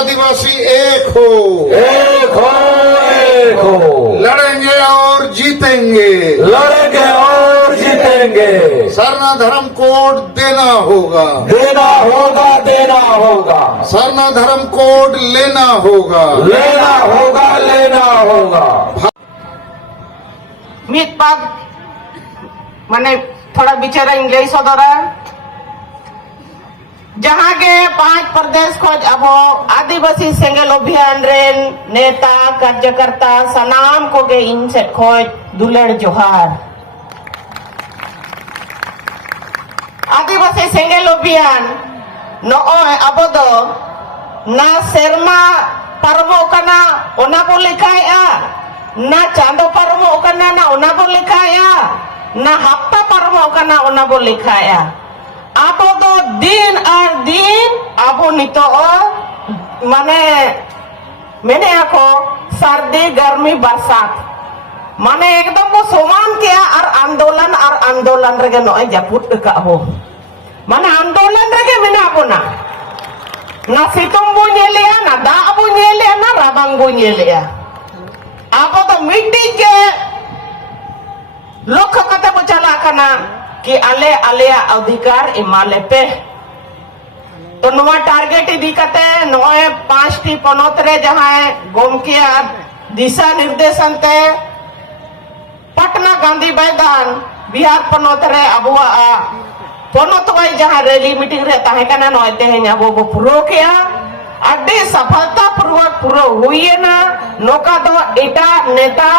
आदिवासी एक हो, एक हो, एक हो। लड़ेंगे और जीतेंगे, लड़ेंगे और जीतेंगे। सरना धर्म कोड देना होगा, देना होगा, देना होगा। सरना धर्म कोड लेना होगा, लेना होगा, लेना होगा। मीत पाग माने थोड़ा बिचारा इंग्लिश सदरा जहां के 5 प्रदेश खोज अब आदिवासी सेंगल अभियान रेन नेता कार्यकर्ता सनाम को गे इन से खोज दुलड़ जोहार। आदिवासी सेंगल अभियान नॉय अब दो ना सेरमा परमो कना ओना बो लिखाया ना चांदो परमो कना ना ओना बो लिखाया ना हफ्ता परमो कना ओना बो लिखाया। आबो दो दिन और दिन आबो नितो माने मैंने आको सर्दी गर्मी बरसात माने एकदम को समान किया और आंदोलन रगे नॉय जापुट का हो माने आंदोलन रगे मेना आबो ना सितुंग बो नेलिया ना दाग बो नेलिया ना राबांग बो नेलिया। आबो तो मिट्टी के लोक कते बो चला कना कि आले आलेया अधिकार इमाले पे तो नवा टारगेट इदी कते नॉय 5 टी पनोत रे जहां गोमकिया दिशा निर्देशन ते पटना गांधी मैदान बिहार पनोत रे अबुआ पनोत वाई जहां रैली मीटिंग रे ताहे कना नॉय तेहें अबो बो पुरो किया अड्डे सफलता पूर्वक पुरो हुई ना नोका दो एटा नेता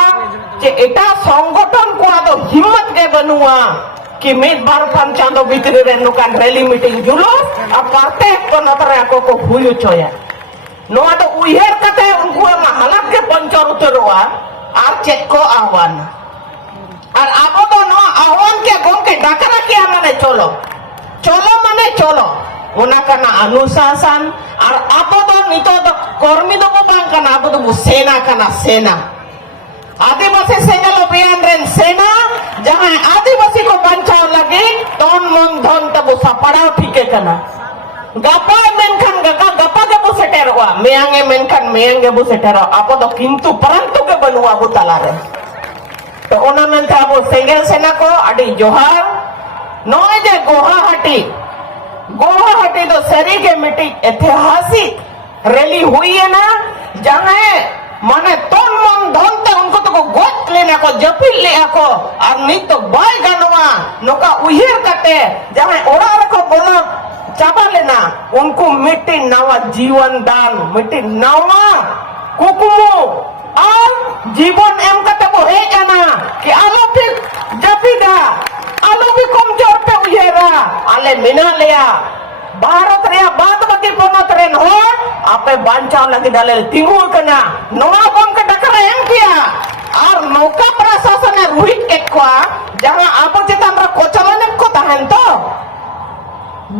जे एटा संगठन को आदो हिम्मत के बनुआ कि मित बार खान चांदो भीतरी रे नुकान रैली मीटिंग जुलो अब करते पनोत रे को हुई चोया नोआ तो उहेर कते उनको हालत के पंचर उतरवा आर चेक को आह्वान और आबो तो नोआ आह्वान के गोम के डाकरा किया माने चलो चलो माने चलो ओना कना अनुशासन और आबो तो नितो तो कर्मी दो बांग कना आबो तो सेना कना सेना आदिवासी सेंगल अभियान रेन सेना जहां आदिवासी को बचाव लगे तन मन धन तब सपड़ाव ठीके कना गपा मेनखान गपा के बो सेटेरवा मेयांगे मेनखान मेयांगे बो सेटेरवा आपो तो किंतु परंतु के बनुआ बो तला रे तो ओना मेनथा अब सेंगल सेना को अडी जोहार नोय जे गुवाहाटी तो सरी के मीटिंग ऐतिहासिक रैली हुई है ना जहां माने तन मन धन ते उनको तो गोत लेना को जपिल ले को और नित तो बाय गनवा नोका उहिर कते जहां ओड़ा रखो बोलो चाबा लेना उनको मिट्टी नवा जीवन दान मिट्टी नवा कुकुमु और जीवन एम कते को हे जाना कि आलो फिर जपिदा आलो भी कमजोर पे उहिरा आले मिना लिया भारत रे बात बाकी पनत रेन हो आपे बांचाव लगी डाले तिंगु कना नोआ बम के डकरा एम किया और नौका प्रशासन ने रुहित एकवा जहां आप चितान रा कोचलन को तहन तो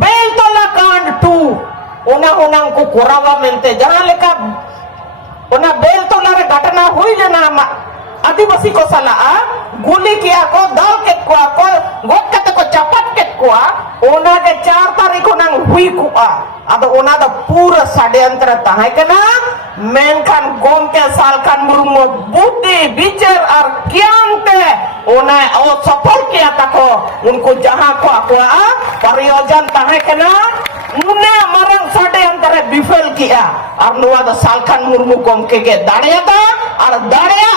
बेलतोला कांड 2 उना को कोरावा मेंते जहां लेका उना बेलतोला रे घटना हुई लेना आदिवासी को सला गुली किया को दाल के को गोट कते को चपट के को ओना के 4 तारीख को नंग हुई को अब ओना द पूरा षड्यंत्र ताहे कना मेनखान गोम के साल खान मुर्मु बुद्धि विचार और ज्ञान ते ओना ओ सफल किया तको उनको जहां को प्रयोजन ताहे कना उन्हें मरन षड्यंत्र विफल किया और नुआ द साल खान मुर्मु गोम के दाड़िया दा और दाड़िया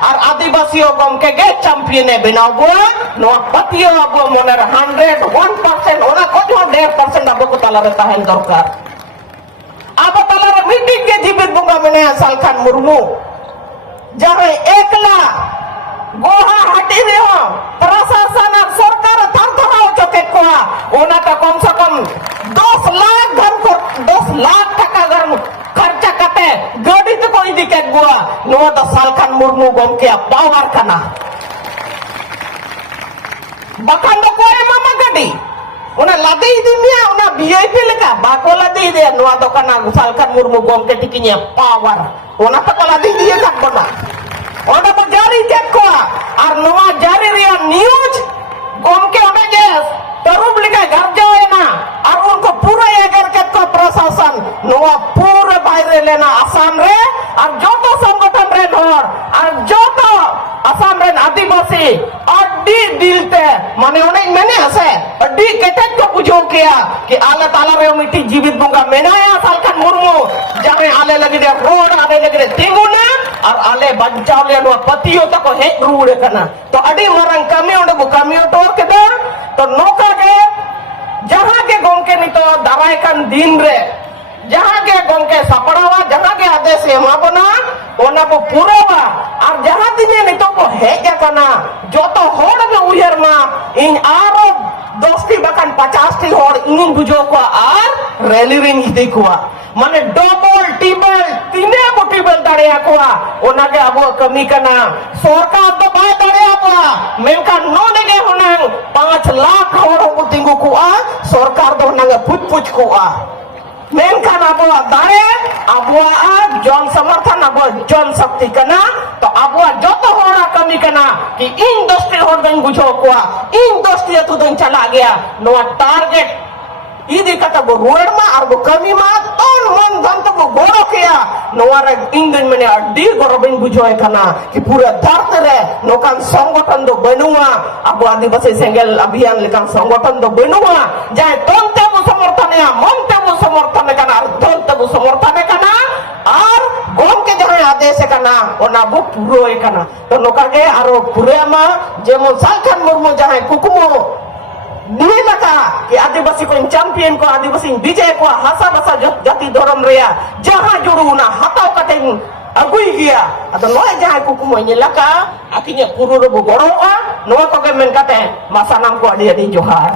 और आदिवासी गम के चैंपियन बनाव बुआ नो पतियो अब मोनर 101% ओना को जो 1.5% अब को तला रहता है दरकार अब तला रे मीटिंग के जीवित बुंगा मने साल खान मुर्मू जहां एकला गुवाहाटी रे हो प्रशासन और सरकार थर थराव चके को ओना का कम से कम 10 लाख टका घर खर्चा कते गाड़ी तो कोई दिक्कत बुआ नो तो साल खान मुर्मू गम के पावर कना बकन तो कोई मामा गाड़ी उना लादे दिनिया उना वीआईपी लेका बाको लादे दे नो तो कना साल खान मुर्मू गम के टिकिnya पावर उना तो लादे दिए तक बना ओना तो जारी चेक को और नोआ जारी रिया न्यूज गम के ओना जे तरुब लेका घर जाए ना और उनको पूरा अगर के प्रशासन नोआ पूरे बाहर lena Assam re ar joto संगठन रे hor ar joto Assam ren Adivasi adi dilte mane onek mene ase adi ketek ko bujho kiya ki Allah Taala re miti jibit bunga menaya Salkhan Murmu jame ale lagi de road ale lagi de tinguna ar ale bancau le no patiyo ta ko hej rude kana to adi marang kami onde bu kami tor keda to noka ke jahan ke gongke nito darai kan din re jahan ke gongke saparawa jahan ke ades ema bana ona ko purawa ar jahan dine nito ko heja kana joto hor be uyer ma in aro dosti bakan 50 ti hor ingin bujo ko ar rally ring hidi ko mane double triple tine ko triple dare ko ona ke abo kami kana sarkar to bai dare ko menkan no nege honang 5 lakh hor ko tinggu ko sarkar do nang puch ko menkan abo dare abo jon samarthan abo jon shakti kana to abo joto hora kami kana ki industry hor ben bujo ko industry tu den chala gaya no target idi kata bo ruar ma ar bo kami ma ton mon ganto bo goro kiya no ara indin mene adi goro ben bujo kana ki pura dartere no kan সংগঠন do benua abo adivasi sengel abhiyan lekan সংগঠন do benua jai tonte bo समर्थन ya monte bo समर्थन kana ar tonte bo समर्थन kana ar gomke jahan ades kana ona bo puro kana to nokage aro purema jemon Salkhan Murmu jahan kukumo nilaka ki adivasi ko champion ko adivasi bijay ko hasa basa jati dorom rea jaha juruna hatau katen agui gia ado noy jaha kukumo nilaka akinya puro bo goroa no ko men kate masanam ko adi johar